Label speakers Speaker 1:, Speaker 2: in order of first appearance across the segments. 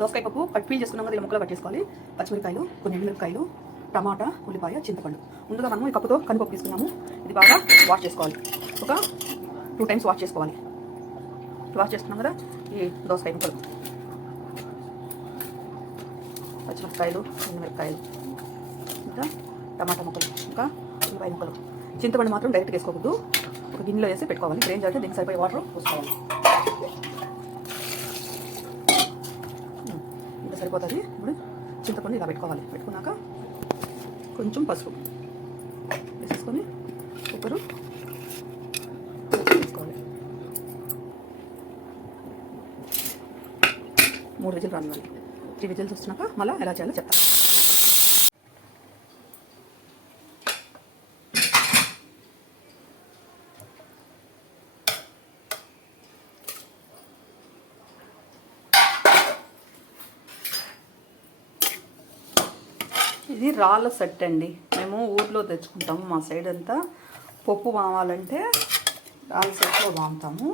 Speaker 1: దోసకాయ పప్పు cut peel చేసుకున్నాం కదా ఇలా ముక్కలు కట్ చేసుకోవాలి పచ్చిమిరకాయలు కొన్ని ఎండుమిరపకాయలు టమాటా ఉల్లిపాయ చింతపండు. ముందుగా మనము ఈ కప్పుతో కందిపప్పు తీసుకున్నాము. ఇది బాగా వాష్ చేసుకోవాలి. ఒక టూ టైమ్స్ వాష్ చేసుకోవాలి. వాష్ చేసుకున్నాం కదా ఈ దోసకాయ ముక్కలు. పచ్చిమిరపకాయలు ఎండుమిరపకాయలు ఇంకా టమాటా ముక్కలు ఇంకా ఉల్లిపాయ ముక్కలు. చింతపండు మాత్రం డైరెక్ట్గా వేసుకోవద్దు ఒక గిన్నెలో వేసి పెట్టుకోవాలి. గ్రేంజ్ అయితే దీనికి సరిపోయే వాటర్ పోసుకోవాలి. సరిపోతుంది ఇప్పుడు చింతపండు ఇలా పెట్టుకోవాలి. పెట్టుకున్నాక కొంచెం పసుపు వేసేసుకొని కుక్కరు వేసుకోవాలి. మూడు విజిల్ రానివ్వాలి. త్రీ విజిల్స్ వచ్చినాక మళ్ళీ ఎలా చేయాలో చెప్తాను. ఇది రాళ్ళ సెట్ అండి. మేము ఊర్లో తెచ్చుకుంటాము. మా సైడ్ అంతా పప్పు వామాలంటే రాళ్ళ సెట్లో వాముతాము.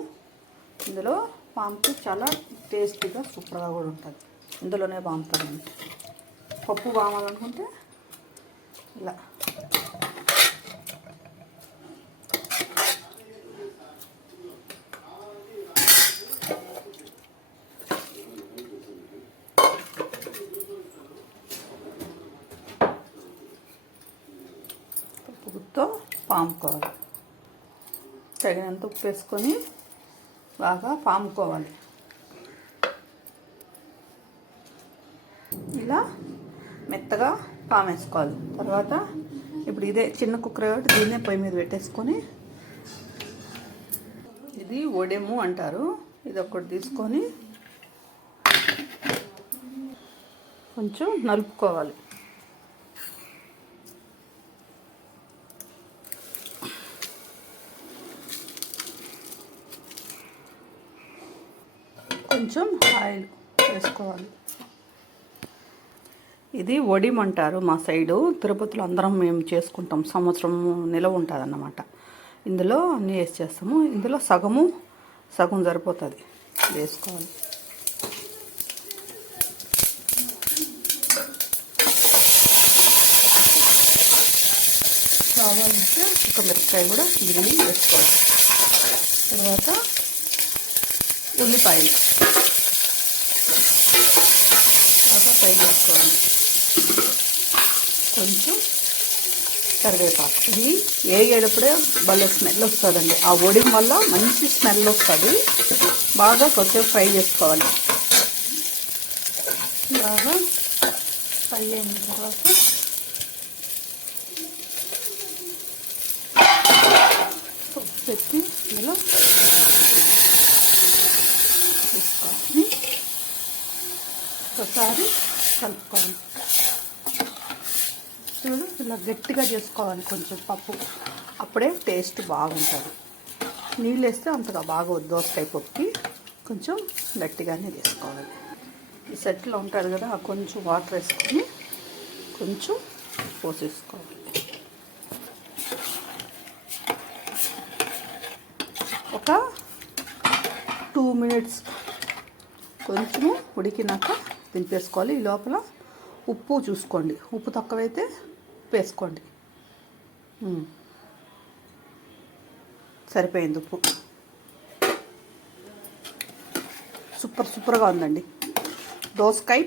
Speaker 1: ఇందులో వామితే చాలా టేస్టీగా సూపర్గా కూడా ఉంటుంది. ఇందులోనే వాముతామండి. పప్పు వామాలనుకుంటే ఇలా పప్పు గుత్తో పాముకోవాలి. తగినంత ఉప్పు వేసుకొని బాగా పాముకోవాలి. ఇలా మెత్తగా పామేసుకోవాలి. తర్వాత ఇప్పుడు ఇదే చిన్న కుక్కర్ కాబట్టి దీన్నే పొయ్యి మీద పెట్టేసుకొని ఇది ఒడెము అంటారు. ఇది ఒకటి తీసుకొని కొంచెం నలుపుకోవాలి. కొంచెం ఆయిల్ వేసుకోవాలి. ఇది వడిం అంటారు మా సైడు. తిరుపతిలో అందరం మేము చేసుకుంటాం. సంవత్సరం నిలవ ఉంటుంది అన్నమాట ఇందులో అన్నీ వేసి చేస్తాము ఇందులో సగము సగం సరిపోతుంది. వేసుకోవాలి. కావాలంటే ఒక మిరపకాయ కూడా బిర్యానీ వేసుకోవాలి. తర్వాత ఉల్లిపాయలు బాగా ఫ్రై చేసుకోవాలి. కొంచెం కరివేపాకు. ఇది వేగేటప్పుడే భలే స్మెల్ వస్తుందండి. ఆ ఒడిం వల్ల మంచి స్మెల్ వస్తుంది. బాగా కొంచెం ఫ్రై చేసుకోవాలి. బాగా ఫ్రై అయిన తర్వాత పెట్టి ఇందులో తీసుకొని ఒకసారి కలుపుకోవాలి. చూడు ఇలా గట్టిగా చేసుకోవాలి కొంచెం పప్పు. అప్పుడే టేస్ట్ బాగుంటుంది. నీళ్ళు వేస్తే అంతగా బాగా దోసకాయ పప్పుకి కొంచెం గట్టిగానే చేసుకోవాలి ఈ సెట్లో ఉంటుంది కదా కొంచెం వాటర్ వేసుకొని కొంచెం పోసేసుకోవాలి. ఒక టూ మినిట్స్ కొంచెము ఉడికినాక దింపేసుకోవాలి ఈ లోపల ఉప్పు చూసుకోండి. ఉప్పు తక్కువైతే ఉప్పు వేసుకోండి సరిపోయింది ఉప్పు. సూపర్ సూపర్గా ఉందండి. దోసకాయ